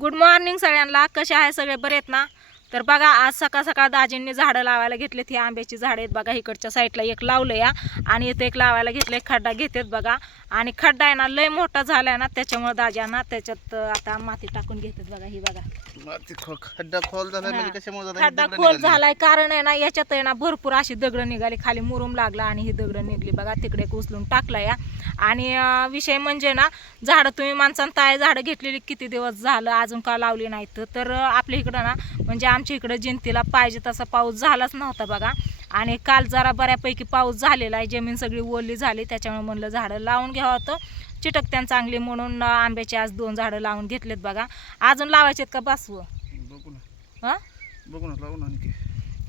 Good morning सगळ्यांना. कसे आहे सगळे? बरे आहेत ना? तर बघा आज सकाळ सकाळ दाजींनी झाडं लावायला घेतलेत ही आंब्याची झाडं आहेत बघा इकडच्या साईडला एक लावलं या आणि इथं एक लावायला घेतलं खड्डा घेतात बघा आणि खड्डा आहे ना लय मोठा झालाय ना त्याच्यामुळे दाज्यांना त्याच्यात आता माती टाकून घेतात बघा ही बघा खड्डा खोल झाला. म्हणजे झाला? खड्डा खोल. झालाय कारण आहे ना याच्यात आहे ना भरपूर अशी दगडं निघाली खाली मुरुम लागला आणि ही दगडं निघली बघा तिकडे एक उचलून टाकला या आणि विषय म्हणजे ना झाडं तुम्ही माणसानं ताय झाडं घेतलेली किती दिवस झालं अजून का लावली नाहीत तर आपल्या इकडं ना म्हणजे आमच्या इकडं जिंतीला पाहिजे तसा पाऊस झालाच नव्हता बघा. आणि काल जरा बऱ्यापैकी पाऊस झालेला आहे. जमीन सगळी ओली झाली. त्याच्यामुळे म्हणलं झाडं लावून घ्यावं होतं. चिटकत्यान चांगली म्हणून आंब्याची आज दोन झाडं लावून घेतलेत बघा. अजून लावायचेत का बसवं? बघू ना. हां?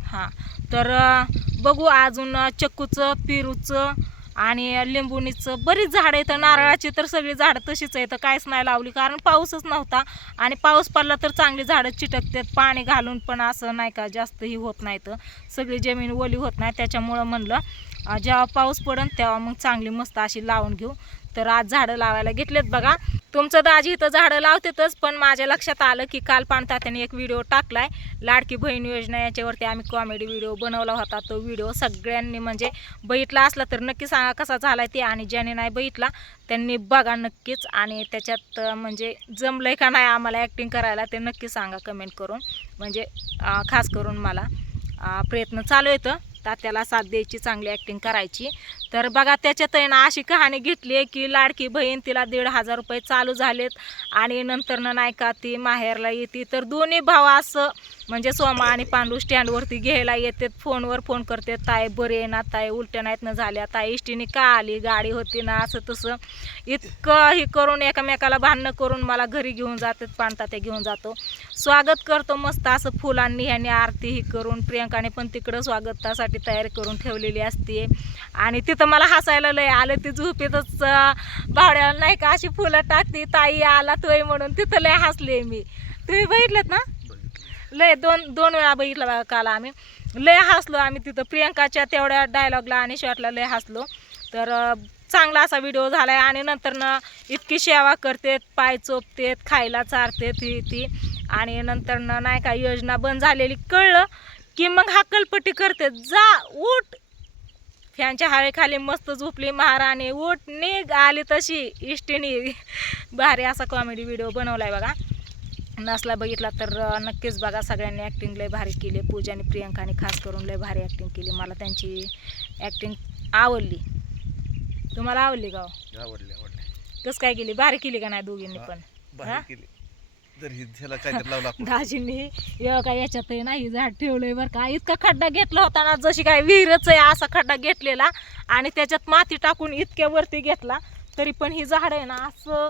हां. तर बघू अजून चक्कूचं पेरूचं आणि लिंबुणीचं बरीच झाडं येतं नारळाची तर सगळी झाडं तशीच आहेत. काहीच नाही लावली कारण पाऊसच नव्हता. आणि पाऊस पडला तर चांगली झाडं चिटकतात. पाणी घालून पण असं नाही का जास्तही होत नाही तर सगळी जमीन ओली होत नाही. त्याच्यामुळं म्हणलं जेव्हा पाऊस पडन तेव्हा मग चांगली मस्त अशी लावून घेऊ. तर आज झाडं लावायला घेतलेत बघा. तुमचं दाजी इथं झाडं लावतेतच पण माझ्या लक्षात आलं की काल पाणतात्याने एक व्हिडिओ टाकलाय. लाडकी बहीण योजना याच्यावरती आम्ही कॉमेडी व्हिडिओ बनवला होता. तो व्हिडिओ सगळ्यांनी म्हणजे बघितला असला तर नक्की सांगा कसा झालाय ते. आणि ज्याने नाही बघितला त्यांनी बघा नक्कीच. आणि त्याच्यात म्हणजे जमलंय का नाही आम्हाला ॲक्टिंग करायला ते नक्की सांगा कमेंट करून. म्हणजे खास करून मला प्रयत्न चालू येतं तात्याला साथ द्यायची चांगली ॲक्टिंग करायची. तर बघा त्याच्यात आहे ना अशी कहाणी घेतली आहे की लाडकी बहीण तिला दीड हजार रुपये चालू झालेत आणि नंतरनं नाही का ती माहेरला येते. तर दोन्ही भाव असं म्हणजे सोमा आणि पांडू स्टँडवरती घ्यायला येतात फोनवर फोन करते ताई बरे आहे ना ताई उलट्या नाहीत ना झाल्या ताई इष्टीने का आली गाडी होती ना असं तसं. इतकं हे करून एकामेकाला भांडणं करून मला घरी घेऊन जातात पाणतात्या घेऊन जातो. स्वागत करतो मस्त असं फुलांनी ह्याने आरती ही करून प्रियंकाने पण तिकडं स्वागतासाठी तयारी करून ठेवलेली असते आणि तिथं मला हसायला लय आलं ती झोपेतच भावड्याला नाही का अशी फुलं टाकते ताई आला तोय म्हणून तिथं लय हसले मी. तुम्ही बघितलेत ना? लय दोन दोन वेळा बघितलं बघा काल आम्ही. लय हसलो आम्ही तिथं. प्रियंकाच्या तेवढ्या डायलॉगला आणि शॉटला लय हसलो. तर चांगला असा व्हिडिओ झाला आहे आणि नंतरनं इतकी सेवा करतेत पाय चोपतेत खायला चारतेत ही ती. आणि नंतरनं नाही का योजना बंद झालेली. कळलं की मग हाकलपट्टी करते जा उठ फॅनच्या हवेखाली मस्त झोपली महाराणी. उठ निघ आली तशी. इष्टीनी भारी असा कॉमेडी व्हिडिओ बनवलाय बघा. नसला बघितला तर नक्कीच बघा. सगळ्यांनी ॲक्टिंग लय भारी केली. पूजा आणि प्रियंकाने खास करून लय भारी ॲक्टिंग केली. मला त्यांची ॲक्टिंग आवडली. तुम्हाला आवडली का हो? आवडले आवडले. कसं काय केली? भारी केली का नाही दोघींनी पण? हा? तर ही काहीतरी लावला दाजींनी एवढं काय याच्यात नाही झाड ठेवलंय बरं का. इतका खड्डा घेतला होता ना जशी काय विहीरच आहे असा खड्डा घेतलेला. आणि त्याच्यात माती टाकून इतक्या वरती घेतला तरी पण ही झाड आहे ना असं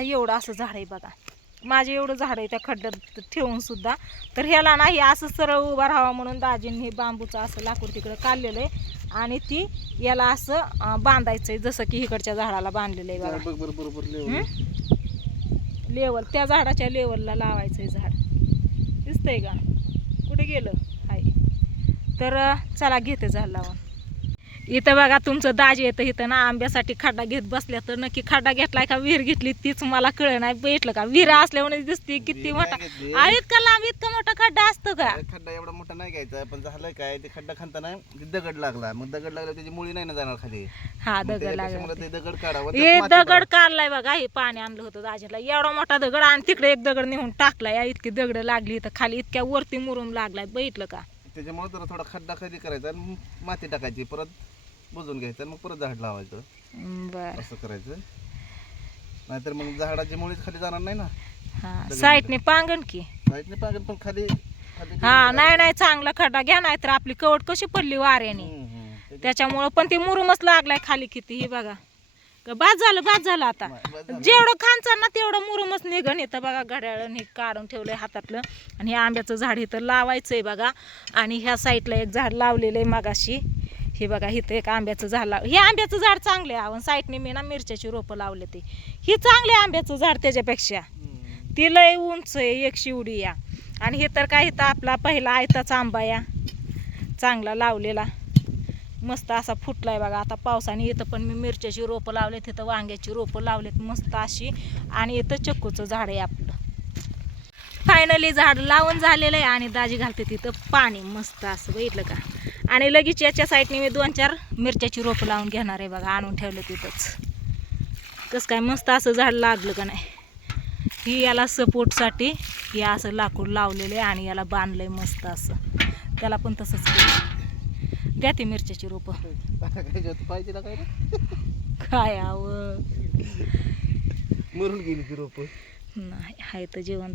एवढं असं झाड आहे बघा. माझे एवढं झाड आहे त्या खड्ड्यात ठेवून सुद्धा. तर ह्याला नाही असं सरळ उभा राहावं म्हणून दाजींनी बांबूचं असं लाकूड तिकडं काढलेलं आहे. आणि ती याला असं अं, बांधायचं आहे जसं की इकडच्या झाडाला बांधलेलं आहे बघा. बघ बरोबर बरोबर लेवल. त्या झाडाच्या लेवलला लावायचं आहे झाड. दिसतंय का? कुठे गेलं? हाय. तर चला घेते झाड लावून. इथं बघा तुमचं दाजी येतं इथं ना आंब्यासाठी खड्डा घेत बसल्या तर नक्की खड्डा घेतलाय का विहीर घेतली तीच मला कळ नाही. भेटलं का? विहीर असल्यामुळे दिसते किती मोठा नाही घेतली. आ, इतका लांब इतका मोठा खड्डा असतो का? खड्डा एवढा मोठा नाही घ्यायचा पण झालंय काय ते खड्डा खांताना दगड लागला. मग दगड लागला त्याची मुळी नाही ना जाणार खाली. हा दगड लागला. ते दगड काढावं? हे दगड. काढलाय बघा हे पाणी आणलं होतं दाजीला. एवढा मोठा दगड आणि तिकडे एक दगड नेऊन टाकलाय. इतकी दगड लागली इथं खाली इतक्या वरती मुरुम लागलाय. बघितलं का? त्याच्यामुळे जरा थोडा खड्डा कधी करायचा आणि माती टाकायची. परत बुजून घ्यायचं मग परत झाड लावायचं. बर. असं करायचं. नाहीतर मग झाडाची मुळीच खाली जाणार नाही ना. हा. साईडने पांगण की. साईडने पाहिजे पण खाली खाली हा नाही नाही चांगला खड्डा घ्या नाही तर आपली कवट कशी पडली वाऱ्याने. हम्म, हम्म. त्याच्या- त्याच्यामुळं पण ती मुरुमच लागलाय खाली किती हे बघा. ग- बाद झालं बाद झालं आता. जेवढं खांचा ना तेवढं मुरुमच निघन. येतं बघा घड्याळं हे काढून ठेवलंय हातातलं. आणि हे आंब्याचं झाड इथं लावायचंय बघा. आणि ह्या साईडला एक झाड लावलेलं आहे मागाशी. हे बघा इथं एक आंब्याचं झाड लाव हे आंब्याचं झाड चांगलं आहे साईडने मी ना मिरच्याची रोपं लावले ते. ही चांगले आंब्याचं झाड त्याच्यापेक्षा. ती लय उंच आहे एक शिवडी या. आणि हे तर काय इथं आपला पहिला आयताच आंबा या. चांगला लावलेला. मस्त असा फुटलाय बघा आता पावसाने इथं पण मी मिरच्याची रोपं लावलेत इथं वांग्याची रोपं लावलेत मस्त अशी. आणि इथं चक्कूचं झाड आहे आपलं. फायनली झाड लावून झालेलं आहे आणि दाजी घालते तिथं पाणी. मस्त असं बघितलं का? आणि लगेच याच्या साईडने मी दोन चार मिरच्याची रोपं लावून घेणार आहे बघा आणून ठेवलं तिथंच. कसं काय मस्त असं झाड लागलं का नाही. ही याला सपोर्टसाठी हे असं लाकूड लावलेलं आहे आणि याला बांधलंय मस्त असं. त्याला पण तसंच केलं. द्या ती मिरच्याची रोपं. काय आवं? मरून गेली ती रोप. नाही हाय तर जेवण